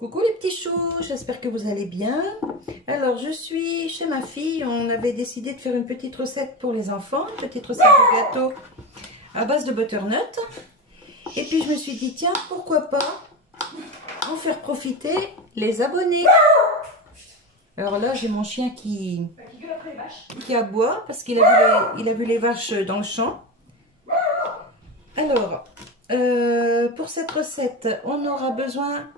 Coucou les petits choux, j'espère que vous allez bien. Alors je suis chez ma fille, on avait décidé de faire une petite recette pour les enfants, une petite recette de gâteau à base de butternut. Et puis je me suis dit tiens, pourquoi pas en faire profiter les abonnés. Alors là j'ai mon chien qui aboie parce qu'il a vu les vaches dans le champ. Alors pour cette recette on aura besoin...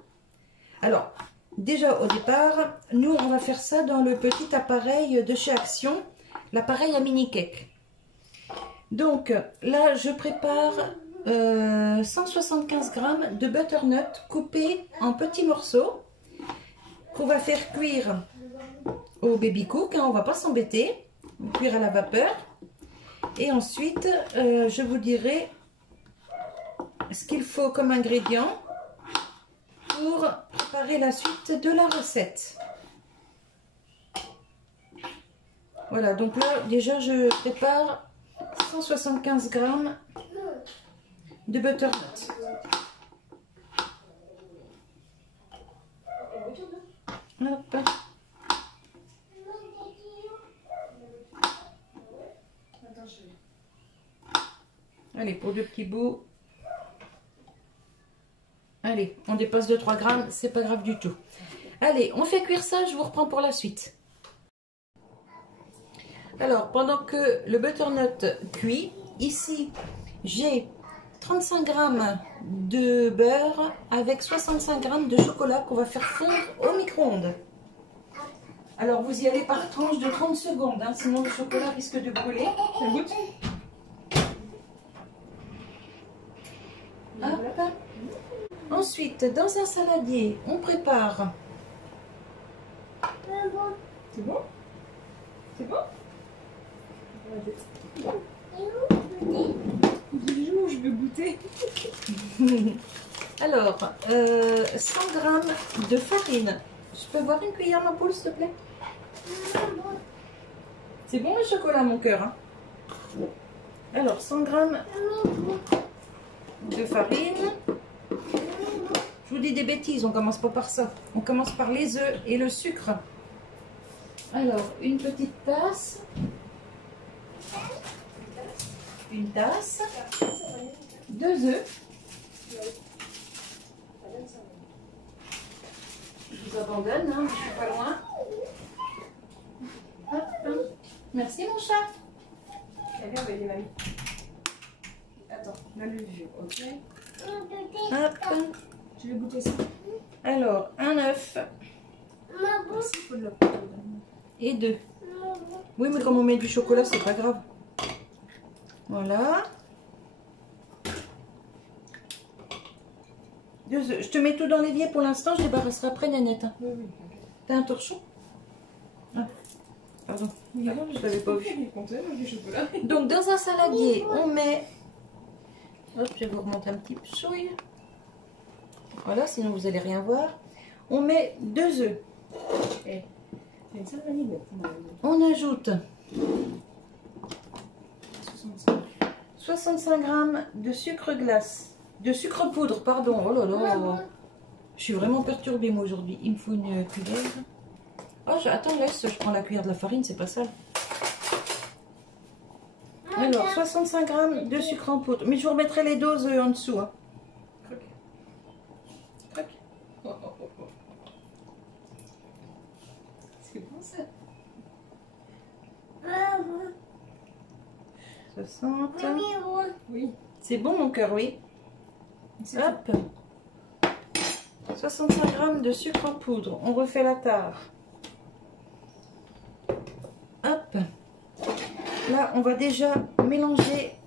Alors, déjà au départ, nous on va faire ça dans le petit appareil de chez Action, l'appareil à mini cake. Donc là, je prépare 175 g de butternut coupé en petits morceaux qu'on va faire cuire au baby cook. Hein, on va pas s'embêter, cuire à la vapeur. Et ensuite, je vous dirai ce qu'il faut comme ingrédient pour préparer la suite de la recette. Voilà, donc là déjà je prépare 175 g de butternut. Hop. Allez, pour deux petits bouts. Allez, on dépasse de 3 grammes, c'est pas grave du tout. Allez, on fait cuire ça, je vous reprends pour la suite. Alors, pendant que le butternut cuit, ici, j'ai 35 g de beurre avec 65 g de chocolat qu'on va faire fondre au micro-ondes. Alors, vous y allez par tranche de 30 secondes, hein, sinon le chocolat risque de brûler. Ça goûte. Hop. Ensuite, dans un saladier, on prépare. C'est bon? C'est bon? Je veux goûter. Alors, 100 g de farine. Je peux voir une cuillère, ma poule, s'il te plaît? C'est bon le chocolat, mon cœur, hein? Alors, 100 g de farine. Je vous dis des bêtises, on commence pas par ça. On commence par les œufs et le sucre. Alors, une petite tasse. Une tasse. 2 œufs. Je vous abandonne, hein, je suis pas loin. Hop. Merci mon chat. Attends, la levure, ok. Hop. Je vais goûter ça. Alors, un œuf. Et 2. Oui, mais comme on met du chocolat, c'est pas grave. Voilà. 2 œufs. Je te mets tout dans l'évier pour l'instant, je débarrasserai après, Nanette. Oui, oui. T'as un torchon? Ah, pardon. Oui, alors, je l'avais pas vu. Du chocolat. Donc, dans un saladier, on met... Hop, je vais vous remonter un petit pchouille. Voilà, sinon vous allez rien voir. On met 2 œufs. On ajoute 65 g de sucre glace. De sucre poudre, pardon. Oh là là. Je suis vraiment perturbée moi aujourd'hui. Il me faut une cuillère. Oh, attends, laisse, je prends la cuillère de la farine, c'est pas ça. Alors, 65 g de sucre en poudre. Mais je vous remettrai les doses en dessous. Hein. C'est bon ça? 60. Oui. C'est bon mon cœur, oui. Hop. 65 g de sucre en poudre. On refait la tare. Hop. Là, on va déjà mélanger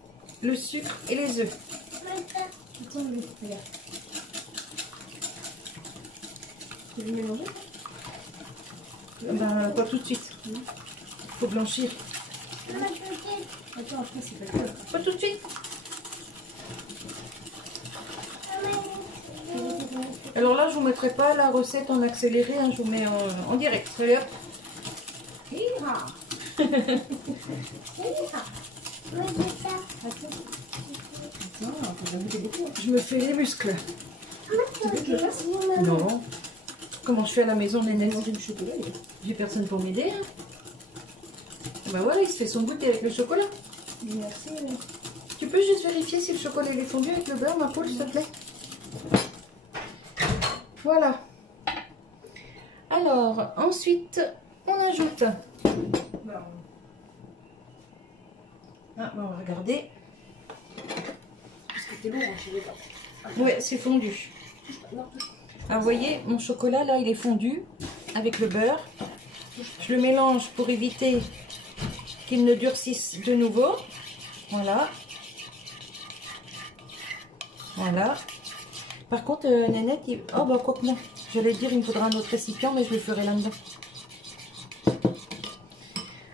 le sucre et les œufs. Attends, regarde. Tu veux mélanger? Ben, pas tout de suite. Il faut blanchir. Attends, après c'est pas grave. Pas tout de suite. Alors là, je vous mettrai pas la recette en accéléré, hein, je vous mets en direct. Allez hop. Je me fais les muscles. Tu veux que je le fasse? Non. Comment je fais à la maison, Nénette? Manger du chocolat. J'ai personne pour m'aider. Hein. Bah voilà, il se fait son goûter avec le chocolat. Merci. Tu peux juste vérifier si le chocolat il est fondu avec le beurre, ma poule, s'il te plaît? Voilà. Alors, ensuite, on ajoute. Ah, on va regarder. Parce que t'es lourd, je sais pas. Ouais, c'est fondu. Ah, vous voyez, mon chocolat, là, il est fondu avec le beurre. Je le mélange pour éviter qu'il ne durcisse de nouveau. Voilà. Voilà. Par contre, Nénette, il... oh bah quoi que non. J'allais dire, il me faudra un autre récipient, mais je le ferai là-dedans.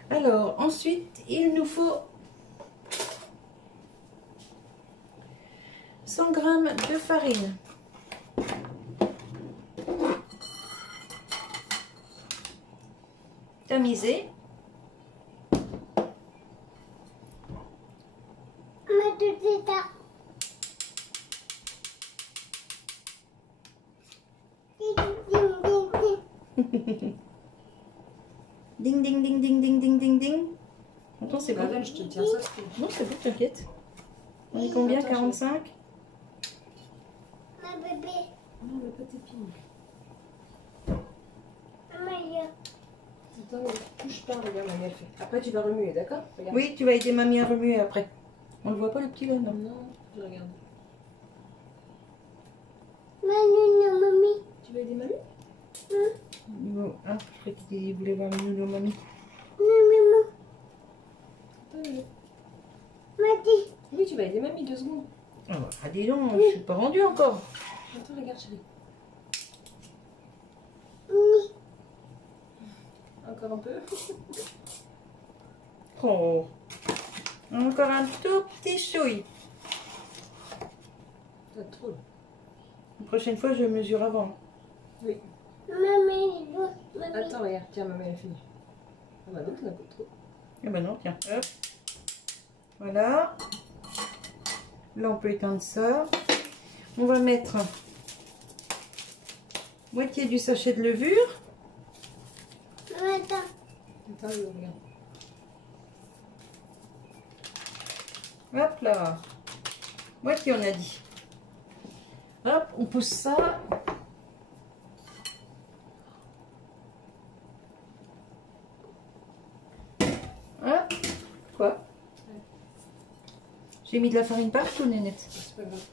Alors, ensuite, il nous faut 100 g de farine. Tamisée. Ding ding ding ding ding ding ding ding. Attends, c'est bon. Je te tiens ça. Non, c'est bon, t'inquiète. On est combien? Attends, 45? Ma bébé. Non, mais pas tes pieds. Attends, ne touche pas, regarde, maman, elle fait. Après, tu vas remuer, d'accord? Oui, tu vas aider mamie à remuer après. On le voit pas le petit là, non? Non, je regarde. Mamie. Tu veux aider mamie? Bon, ah, je croyais qu'il voulait voir le mamie. Oui, tu vas aider mamie 2 secondes. Ah, dis donc, je suis pas rendue encore. Attends, regarde, chérie. Encore un peu. Oh, encore un tout petit chouille. T'as trop. La prochaine fois, je mesure avant. Oui. Attends, regarde, tiens, maman, elle a fini. Ah bah non, t'en as pas trop. Eh ben non, tiens, hop. Voilà. Là, on peut éteindre ça. On va mettre moitié du sachet de levure. Attends, regarde. Hop là. Moitié, on a dit. Hop, on pousse ça. Hop. Quoi? J'ai mis de la farine partout, Nénette. C'est pas grave.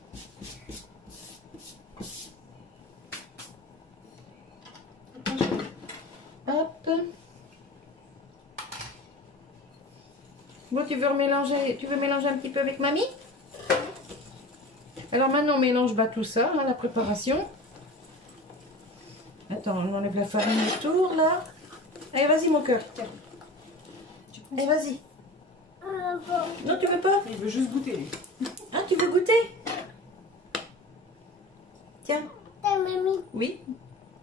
Hop. Bon, tu veux mélanger un petit peu avec mamie? Alors maintenant, on mélange tout ça, hein, la préparation. Attends, on enlève la farine autour, là. Allez, vas-y, mon cœur. Allez, vas-y. Non, tu veux pas? Il veut juste goûter, lui. Ah, tu veux goûter? Tiens. Oui.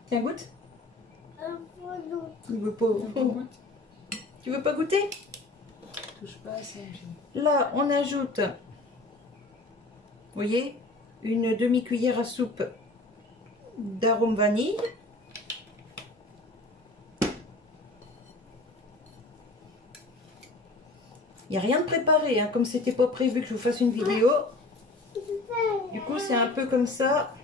Tiens, goûte. Il veut pas. Tu veux pas goûter? Touche pas à ça, Là, on ajoute, vous voyez, une demi-cuillère à soupe d'arôme vanille. Il n'y a rien de préparé, hein, comme c'était pas prévu que je vous fasse une vidéo. Du coup, c'est un peu comme ça.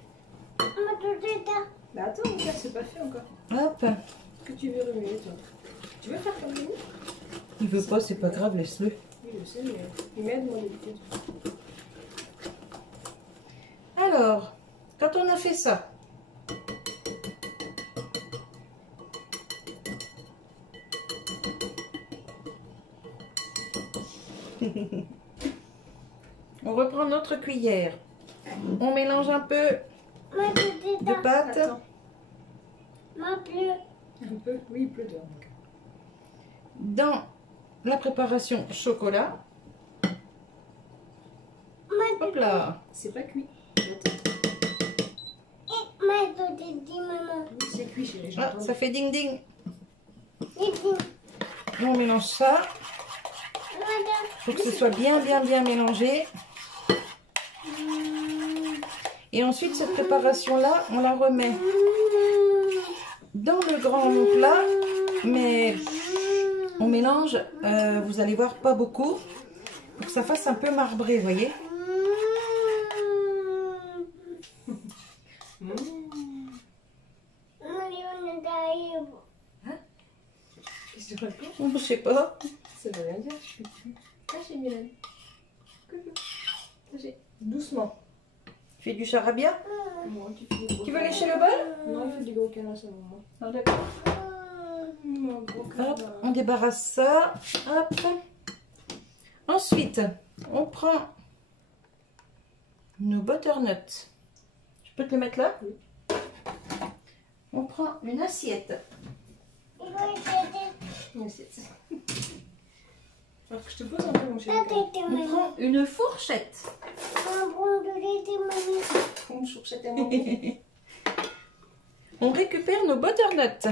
Bah attends, mon cœur, c'est pas fait encore. Hop. Est-ce que tu veux remuer, toi? Tu veux faire comme nous? Il veut pas, c'est pas grave, laisse-le. Oui, je sais, mais il m'aide, moi, d'habitude. Alors, quand on a fait ça, on reprend notre cuillère. On mélange un peu de pâte. Attends. Un peu? Oui, il pleut dehors. Dans la préparation chocolat. Hop là. C'est pas cuit. Attends. Oui, c'est cuit, chérie. Ah, j'entends. ça fait ding ding. On mélange ça. Il faut que ce soit bien mélangé. Et ensuite, cette préparation-là, on la remet dans le grand plat, mais on mélange, vous allez voir, pas beaucoup, pour que ça fasse un peu marbré, vous voyez. Qu'est-ce que tu racontes? Je sais pas. Ça veut rien dire. Cachez, Mylène. Cachez. Doucement. Tu fais du charabia? Moi, tu veux lécher le bol? Non, il fait du gros câlin, c'est bon. Ah, d'accord. Hop, on débarrasse ça. Hop. Ensuite, on prend nos butternuts. Je peux te le mettre là? Oui. On prend une assiette. Une assiette. Alors que je te pose un peu, mon chéri. On prend une fourchette. Une fourchette à manger. On récupère nos butternuts.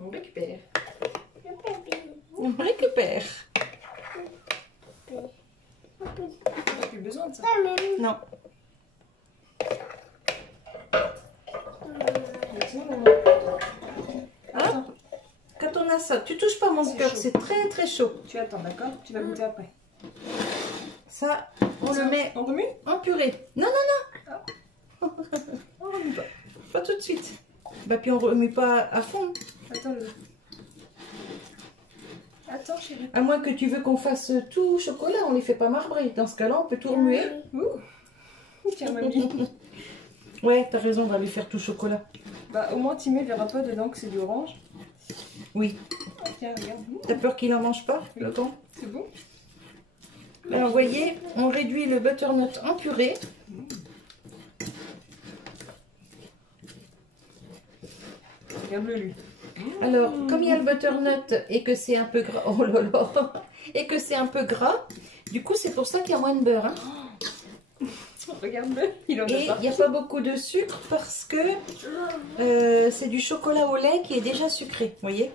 On récupère. On récupère. T'as plus besoin de ça. Non. Hop. Quand on a ça, tu touches pas mon cœur, c'est très très chaud. Tu attends, d'accord? Tu vas goûter après. Ça, on le met On remue? en purée. Non, non, non. On remue pas. Pas tout de suite. Bah puis on remue pas à fond. Attends, attends, chérie. À moins que tu veux qu'on fasse tout chocolat, on les fait pas marbrer. Dans ce cas-là, on peut tout remuer. Tiens, mamie. Ouais, t'as raison, on va lui faire tout chocolat. Bah, au moins, Timé verra pas dedans que c'est du orange. Oui. Oh, tiens, regarde. T'as peur qu'il en mange pas, le temps? C'est bon? Alors, vous voyez, on réduit le butternut en purée. Regarde-le, lui. Alors, comme il y a le butternut et que c'est un peu gras, oh là là, et que c'est un peu gras, du coup, c'est pour ça qu'il y a moins de beurre. Hein. Regarde-le, il en a Et il n'y a pas beaucoup de sucre parce que c'est du chocolat au lait qui est déjà sucré, vous voyez.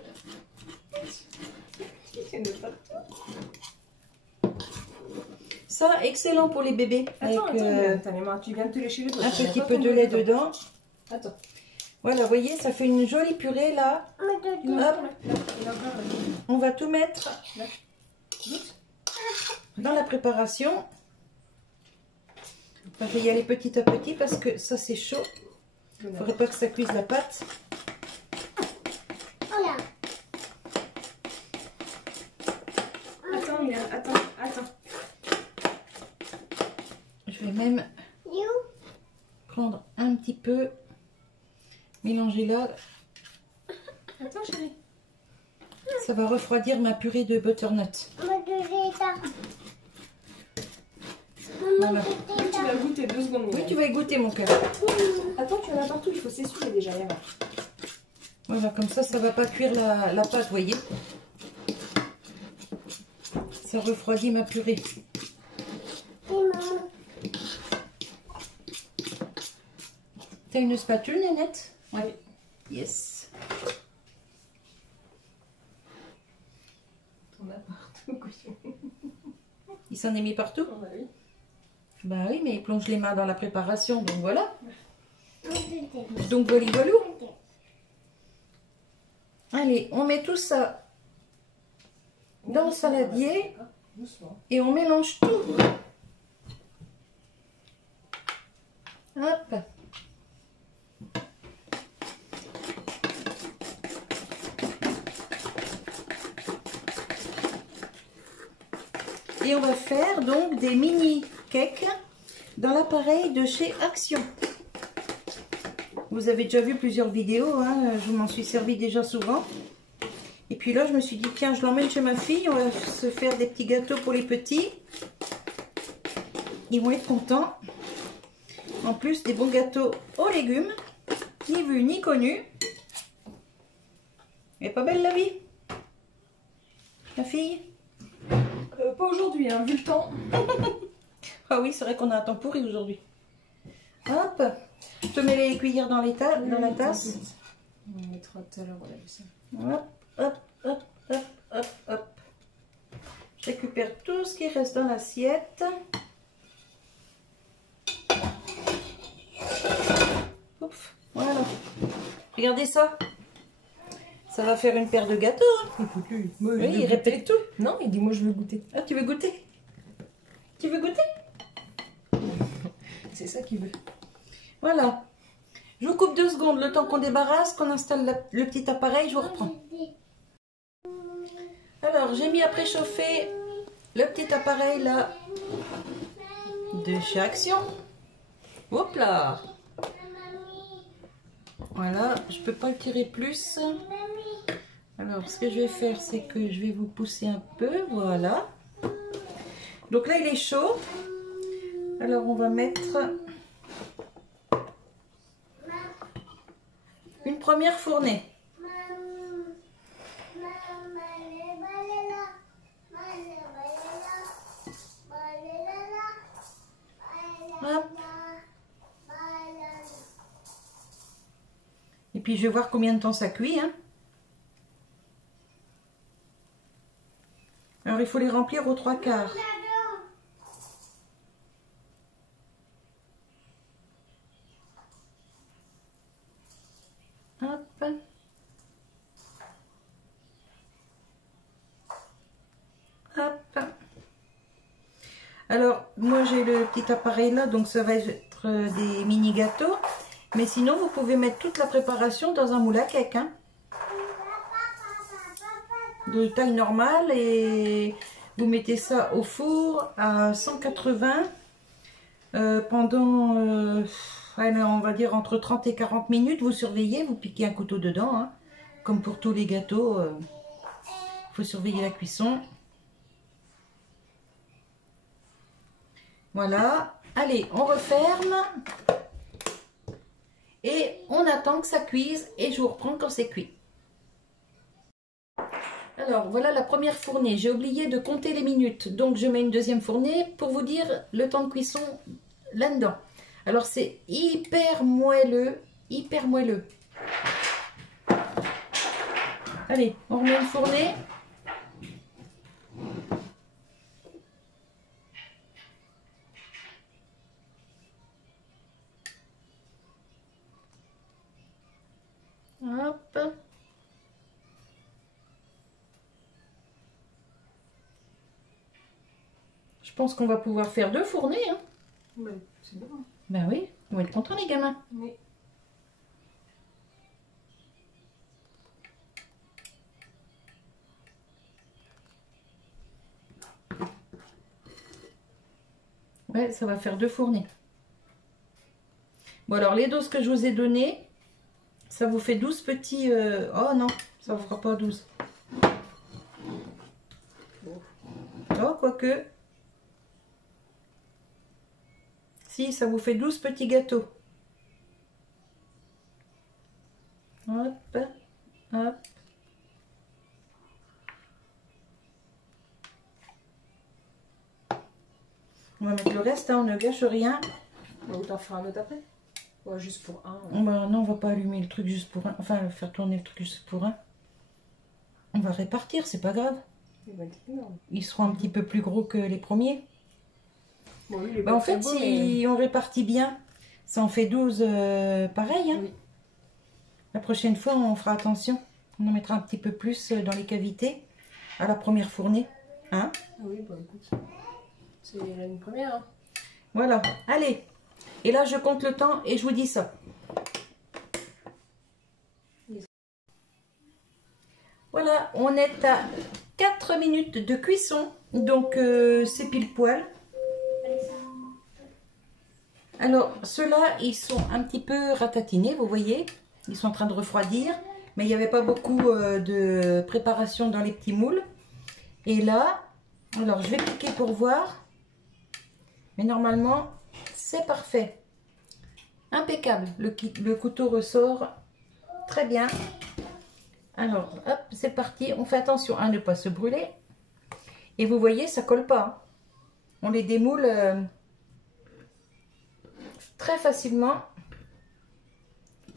Ça, excellent pour les bébés. Attends, avec attends, les mains, tu viens de te lécher les doigts. un petit peu de lait dedans. Attends. Voilà, vous voyez, ça fait une jolie purée là. Hop, on va tout mettre dans la préparation. On va y aller petit à petit parce que ça c'est chaud. Il ne faudrait pas que ça cuise la pâte. Attends, Mylène, attends. Je vais même prendre un petit peu, mélanger là. Attends, chérie. Ça va refroidir ma purée de butternut. Voilà. Tu vas goûter 2 secondes. Oui, Mylène. tu vas y goûter mon cœur. Attends, tu en as partout, il faut s'essuyer déjà. Là. Voilà, comme ça va pas cuire la pâte, vous voyez. Ça refroidit ma purée. T'as une spatule, Nénette? Oui. Yes. T'en as partout. Il s'en est mis partout? Oh, bah oui. Bah oui, mais il plonge les mains dans la préparation, donc voilà. Donc voilà, voilà. Allez, on met tout ça dans le saladier et on mélange tout. Hop. Et on va faire donc des mini cakes dans l'appareil de chez Action. Vous avez déjà vu plusieurs vidéos, hein, je m'en suis servi déjà souvent. Et puis là, je me suis dit, tiens, je l'emmène chez ma fille, on va se faire des petits gâteaux pour les petits. Ils vont être contents. En plus, des bons gâteaux aux légumes, ni vu ni connu. Elle est pas belle la vie, la fille? Pas aujourd'hui, hein, vu le temps. Ah oui, c'est vrai qu'on a un temps pourri aujourd'hui. Hop, je te mets les cuillères dans, dans la tasse. On mettra tout à l'heure, voilà, ça. Hop, hop, hop, hop, hop, hop. Je récupère tout ce qui reste dans l'assiette. Ouf, voilà. Regardez ça. Ça va faire une paire de gâteaux. Hein. Écoute-lui. Oui, il répète tout. Non, il dit moi je veux goûter. Ah, tu veux goûter? Tu veux goûter? C'est ça qu'il veut. Voilà. Je vous coupe 2 secondes, le temps qu'on débarrasse, qu'on installe le petit appareil, je vous reprends. Alors, j'ai mis à préchauffer le petit appareil là de chez Action. Hop là. Voilà, je peux pas le tirer plus. Alors, ce que je vais faire, c'est que je vais vous pousser un peu, voilà. Donc là, il est chaud. Alors, on va mettre une première fournée. Hop. Et puis, je vais voir combien de temps ça cuit, hein. Alors, il faut les remplir aux 3/4. Hop. Hop. Alors, moi j'ai le petit appareil là, donc ça va être des mini gâteaux. Mais sinon, vous pouvez mettre toute la préparation dans un moule à cake, hein, de taille normale, et vous mettez ça au four à 180 pendant, allez, on va dire entre 30 et 40 minutes. Vous surveillez, vous piquez un couteau dedans, hein, comme pour tous les gâteaux. Il faut surveiller la cuisson. Voilà. Allez, on referme. Et on attend que ça cuise et je vous reprends quand c'est cuit. Alors, voilà la première fournée. J'ai oublié de compter les minutes. Donc, je mets une deuxième fournée pour vous dire le temps de cuisson là-dedans. Alors, c'est hyper moelleux. Hyper moelleux. Allez, on remet une fournée. Hop. Je pense qu'on va pouvoir faire 2 fournées. Hein. Ouais, c'est bon. Ben oui, on va être contents les gamins. Oui. Ouais, ça va faire 2 fournées. Bon alors, les doses que je vous ai données, ça vous fait 12 petits... Oh non, ça ne vous fera pas 12. Oh, quoique... Si, ça vous fait 12 petits gâteaux. Hop, hop. On va mettre le reste, hein, on ne gâche rien. On va autant faire un autre après. Ouais, juste pour un. Bah, non, on va pas allumer le truc juste pour un. Enfin, faire tourner le truc juste pour un. On va répartir, c'est pas grave. Ils seront un petit peu plus gros que les premiers. Bon, oui, bah, en fait, beau, si on répartit bien, ça en fait 12 pareil. Hein. Oui. La prochaine fois, on fera attention. On en mettra un petit peu plus dans les cavités à la première fournée. Hein? Oui, bah écoute. C'est une première. Hein. Voilà, allez. Et là, je compte le temps et je vous dis ça. Voilà, on est à 4 minutes de cuisson. Donc, c'est pile poil. Alors, ceux-là, ils sont un petit peu ratatinés, vous voyez. Ils sont en train de refroidir. Mais il n'y avait pas beaucoup de préparation dans les petits moules. Et là, alors, je vais piquer pour voir. Mais normalement, c'est parfait. Impeccable. Le couteau ressort très bien. Alors, hop, c'est parti. On fait attention à ne pas se brûler. Et vous voyez, ça colle pas. On les démoule très facilement.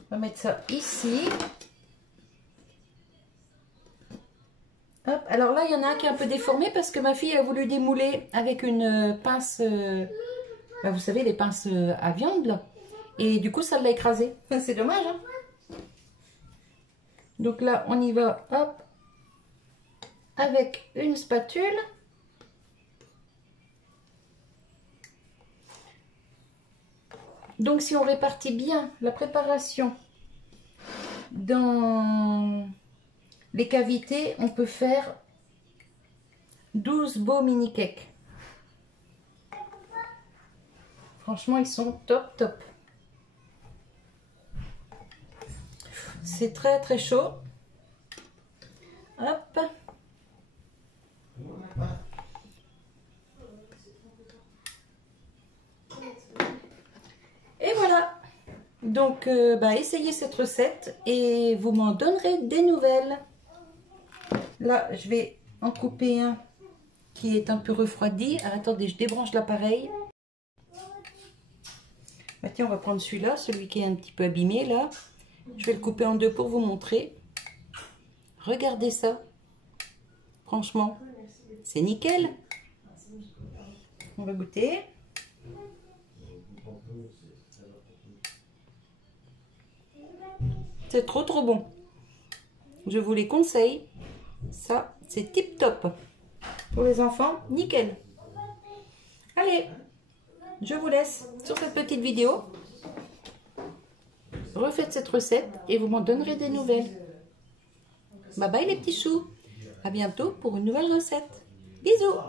On va mettre ça ici. Hop. Alors là, il y en a un qui est un peu déformé parce que ma fille a voulu démouler avec une pince, bah, vous savez, les pinces à viande là. Et du coup, ça l'a écrasé. C'est dommage, hein? Donc là, on y va, hop, avec une spatule. Donc si on répartit bien la préparation dans les cavités, on peut faire 12 beaux mini cakes. Franchement, ils sont top, top. C'est très, très chaud. Hop. Et voilà. Donc, essayez cette recette et vous m'en donnerez des nouvelles. Là, je vais en couper un qui est un peu refroidi. Ah, attendez, je débranche l'appareil. Bah, tiens, on va prendre celui-là, celui qui est un petit peu abîmé là. Je vais le couper en deux pour vous montrer. Regardez ça. Franchement, c'est nickel. On va goûter. C'est trop trop bon. Je vous les conseille. Ça, c'est tip top. Pour les enfants, nickel. Allez, je vous laisse sur cette petite vidéo. Refaites cette recette et vous m'en donnerez des nouvelles. Bye bye les petits choux. À bientôt pour une nouvelle recette. Bisous.